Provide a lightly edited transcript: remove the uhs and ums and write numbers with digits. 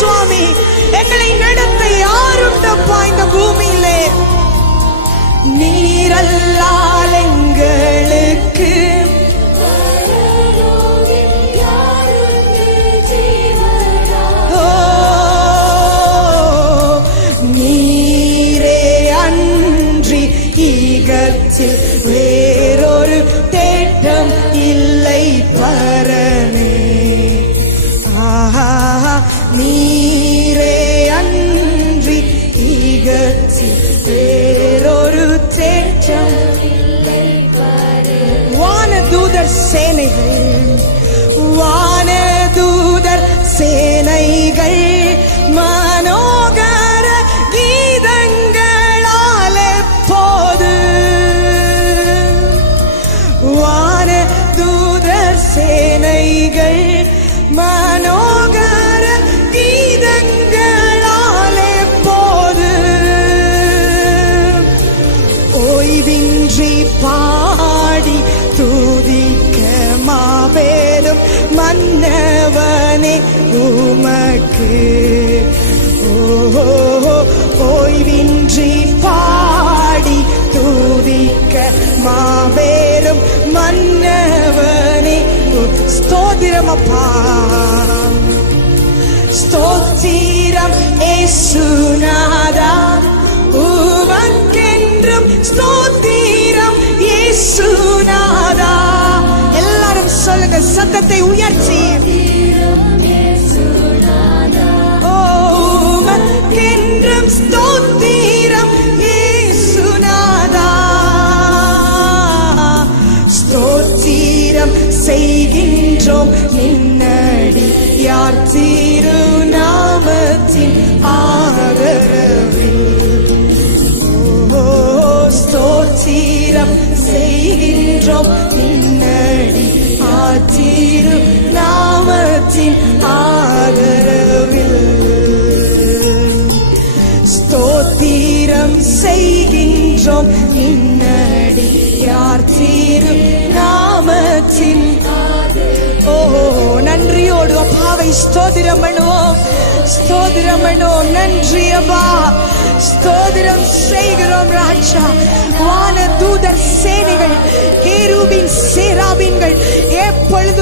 சுவாமி. எங்களை நடத்த யாருண்டப்பா இந்த பூமியிலே? நீரல்லால் எங்களுக்கு நீரே அன்றி ஈகத்தில் வேறொரு தேட்டம் இல்லை பரனே. ஆஹா, நீரே அன்றி ஈகத்தில் வேறொரு தேட்டம் இல்லை பரனே. வானதூதர் சேனைகள், வானதூதர் சேனைகள் மனோகர கீதங்களால் எப்போது, வானதூதர் சேனைகள் மனோகர கீதங்களால் எப்போது ஓய்வின்றி பாடி துதிக்க மாபெரும் மன்னவனே உமக்கு. ஓய்வின்றி பாடி துதிக்க மாபெரும் மன்னவனே. ஸ்தோத்திரம் அப்பா, ஸ்தோத்திரம் ஏசுநாதா, உமக்கென்றும் ஸ்தோத்திரம் ஏசுநாதா. எல்லாரும் சொல்லுங்க சத்தத்தை உயர்த்தி. உமக்கென்றும் ஸ்தோத்திரம் ஏசுநாதா. ஸ்தோத்திரம் செய்கின்றோம் நின்னடி யார் திருநாமத்தின் ஆதரவில். ஸ்தோத்திரம் செய்கின்றோம் நின்னடி யார் திருநாமத்தின் ஆதரவில். ஸ்தோத்திரம் செய்கின்றோம் நின்னடி யார் திருநாமத்தின். நன்றியோடு அப்பாவை ஸ்தோத்திரம் பண்ணுவோம், ஸ்தோத்திரம் பண்ணுவோம். நன்றி அப்பா, ஸ்தோத்திரம் செய்கிறோம் ராஜா. வான தூதர் சேனைகள், கேருபீன் சேராபீன்கள் எப்பொழுதும்